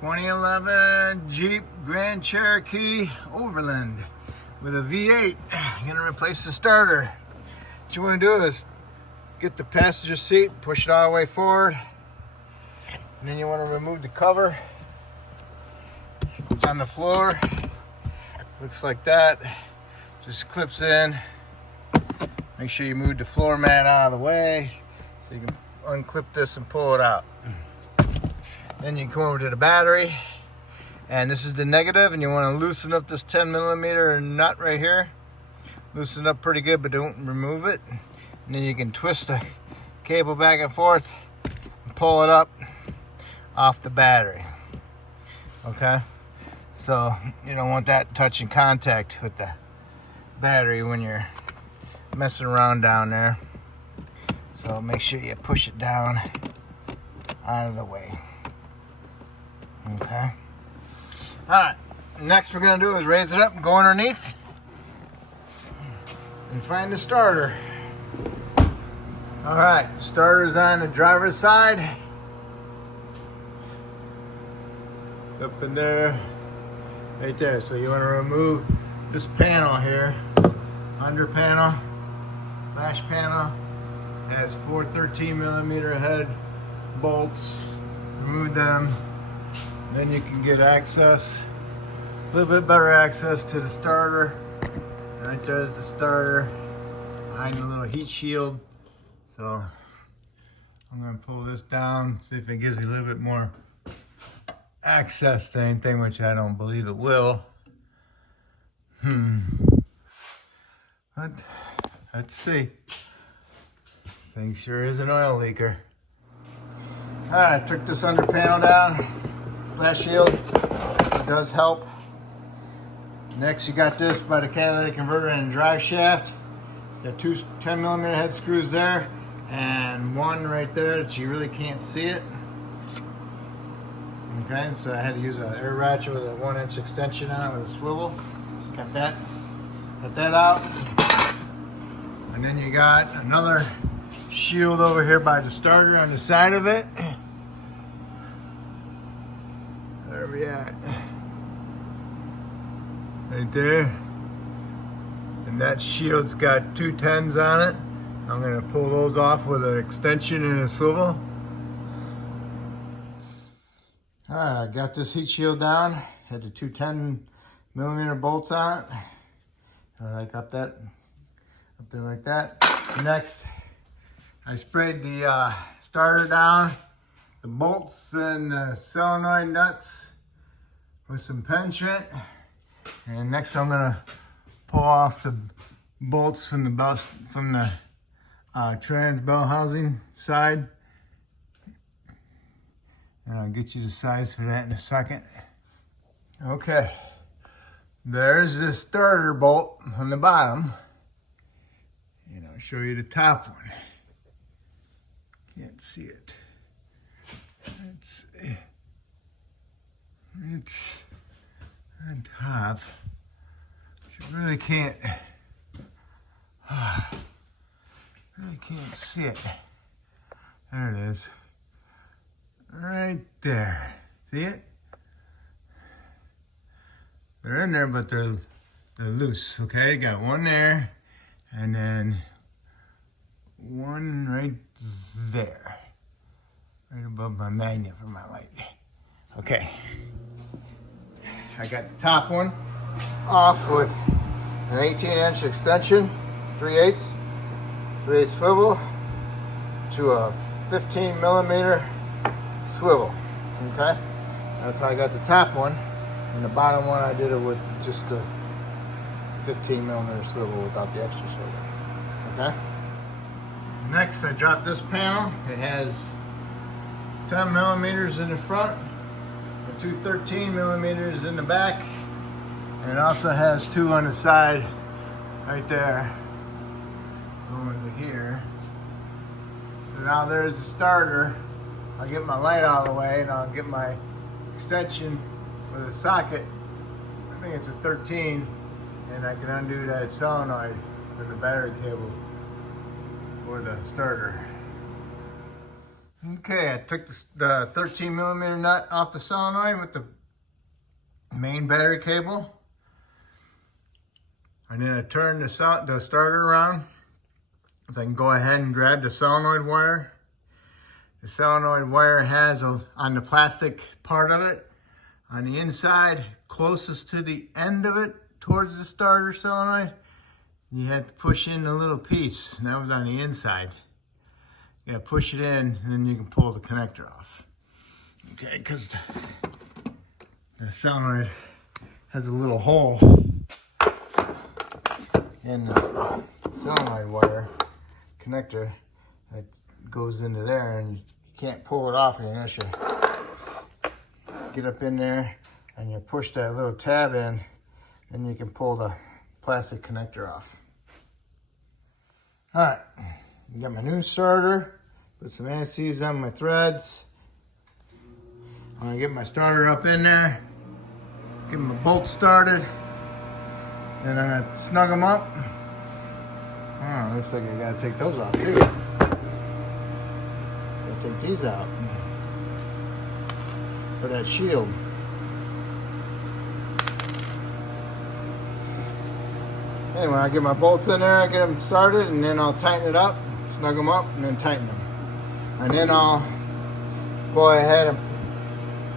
2011 Jeep Grand Cherokee Overland with a V8. You're gonna replace the starter. What you want to do is get the passenger seat, push it all the way forward, and then you want to remove the cover. It's on the floor. Looks like that. Just clips in. Make sure you move the floor mat out of the way so you can unclip this and pull it out. Then you come over to the battery, and this is the negative, and you want to loosen up this 10mm nut right here. Loosen it up pretty good, but don't remove it. And then you can twist the cable back and forth and pull it up off the battery. Okay, so you don't want that touching contact with the battery when you're messing around down there. So make sure you push it down out of the way. Okay. Alright, next we're going to do is raise it up and go underneath and find the starter. Alright, starter's on the driver's side. It's up in there, right there. So you want to remove this panel here, under panel, flash panel. It has 4 13mm head bolts. Remove them. Then you can get access, a little bit better access to the starter. Right there's the starter, behind the little heat shield. So I'm gonna pull this down, see if it gives me a little bit more access to anything, which I don't believe it will. But let's see. This thing sure is an oil leaker. All right, I took this under panel down. Flash shield, it does help. Next, you got this by the catalytic converter and drive shaft. Got 2 10mm head screws there, and one right there that you really can't see it. Okay, so I had to use an air ratchet with a 1-inch extension on it with a swivel. Got that out. And then you got another shield over here by the starter on the side of it. Where are we at? Right there. And that shield's got 2 10s on it. I'm going to pull those off with an extension and a swivel. Alright, I got this heat shield down. Had the 2 10mm bolts on it. Like up there like that. Next, I sprayed the starter down, the bolts and the solenoid nuts with some penchant. And next I'm gonna pull off the bolts from the trans bell housing side. And I'll get you the size for that in a second. Okay, there's the starter bolt on the bottom. And I'll show you the top one. Can't see it. It's on top. You really can't see it. There it is. Right there. See it? They're in there, but they're loose. Okay, got one there, and then one right there, right above my magnet for my light. Okay, I got the top one off with an 18-inch extension, 3/8 swivel to a 15mm swivel. Okay, that's how I got the top one. And the bottom one I did it with just a 15mm swivel without the extra swivel. Okay. Next, I dropped this panel. It has 10mm in the front and 2 13mm in the back. And it also has 2 on the side right there going to here. So now there's the starter. I'll get my light out of the way, and I'll get my extension with a socket. I think it's a 13, and I can undo that solenoid for the battery cable for the starter. Okay, I took the 13 millimeter nut off the solenoid with the main battery cable. And then I turned the starter around so I can go ahead and grab the solenoid wire. The solenoid wire has, on the plastic part of it, on the inside, closest to the end of it, towards the starter solenoid, you had to push in a little piece, and that was on the inside. You gotta push it in, and then you can pull the connector off. Okay, because the solenoid has a little hole in the solenoid wire connector that goes into there, and you can't pull it off unless you get up in there and you push that little tab in, and you can pull the plastic connector off. All right, got my new starter. Put some anti-seize on my threads. I'm gonna get my starter up in there, get my bolts started, and I'm gonna snug them up. Oh, looks like I gotta take those off too. Gotta take these out for that shield. Anyway, I get my bolts in there, I get them started, and then I'll tighten it up, snug them up, and then tighten them. And then I'll go ahead and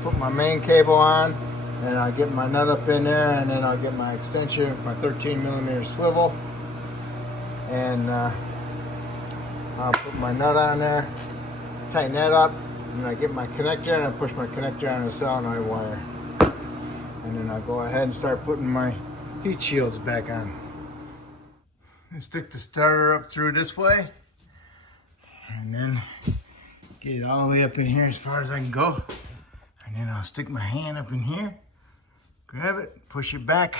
put my main cable on, and I'll get my nut up in there, and then I'll get my extension with my 13 millimeter swivel, and I'll put my nut on there, tighten that up, and I get my connector, and I push my connector on the solenoid wire. And then I'll go ahead and start putting my heat shields back on. And stick the starter up through this way, and then get it all the way up in here as far as I can go. And then I'll stick my hand up in here, grab it, push it back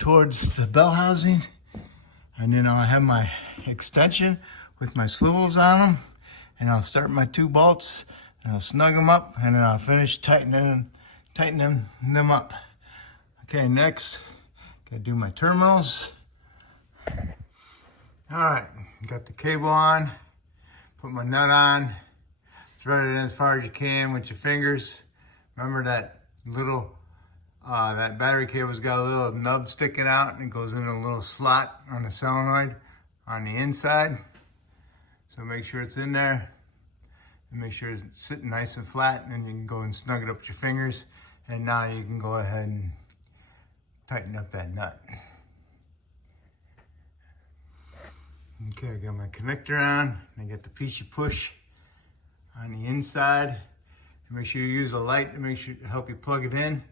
towards the bell housing, and then I'll have my extension with my swivels on them, and I'll start my 2 bolts, and I'll snug them up, and then I'll finish tightening them up. Okay, next, gotta do my terminals. All right, got the cable on, put my nut on, thread it in as far as you can with your fingers. Remember that little, that battery cable's got a little nub sticking out, and it goes in a little slot on the solenoid on the inside. So make sure it's in there, and make sure it's sitting nice and flat, and then you can go and snug it up with your fingers, and now you can go ahead and tighten up that nut. Okay, I got my connector on. I got the piece you push on the inside. And make sure you use a light to make sure to help you plug it in.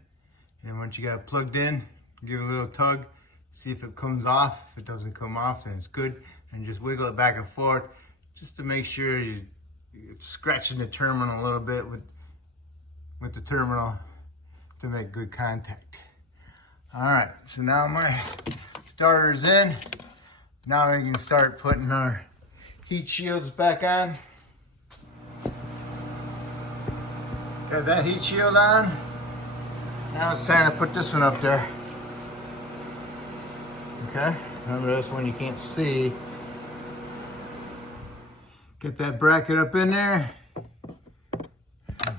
And once you got it plugged in, give it a little tug, see if it comes off. If it doesn't come off, then it's good. And just wiggle it back and forth just to make sure you're scratching the terminal a little bit with the terminal to make good contact. All right, so now my starter's in. Now we can start putting our heat shields back on. Got that heat shield on. Now it's time to put this one up there. Okay, remember this one you can't see. Get that bracket up in there.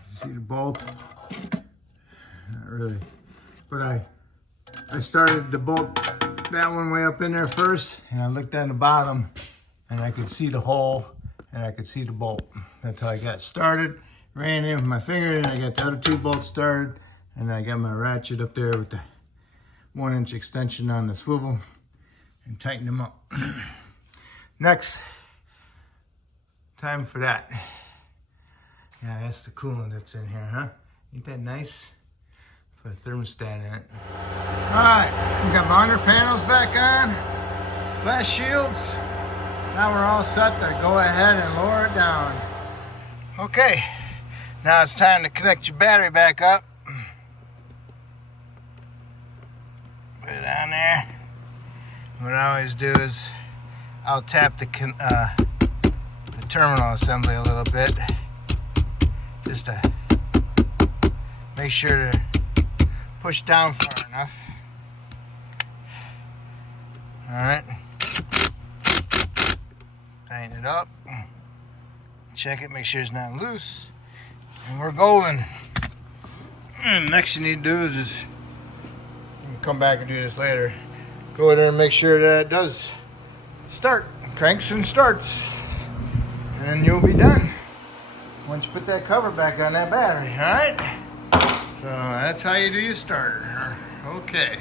See the bolt? Not really, but I started the bolt that one way up in there first, and I looked down the bottom, and I could see the hole, and I could see the bolt. That's how I got started. Ran in with my finger, and I got the other 2 bolts started, and I got my ratchet up there with the 1-inch extension on the swivel, and tighten them up. Next, time for that. Yeah, that's the coolant that's in here, huh? Ain't that nice? Put a thermostat in it. All right, we got my under panels back on, glass shields. Now we're all set to go ahead and lower it down. Okay, now it's time to connect your battery back up. Put it on there. What I always do is I'll tap the terminal assembly a little bit, just to make sure to push down far enough. All right, tighten it up, check it, make sure it's not loose, and we're golden. And next you need to do is just, you can come back and do this later, go in there and make sure that it does start, cranks and starts, and then you'll be done once you put that cover back on that battery. All right, so that's how you do your starter. Okay.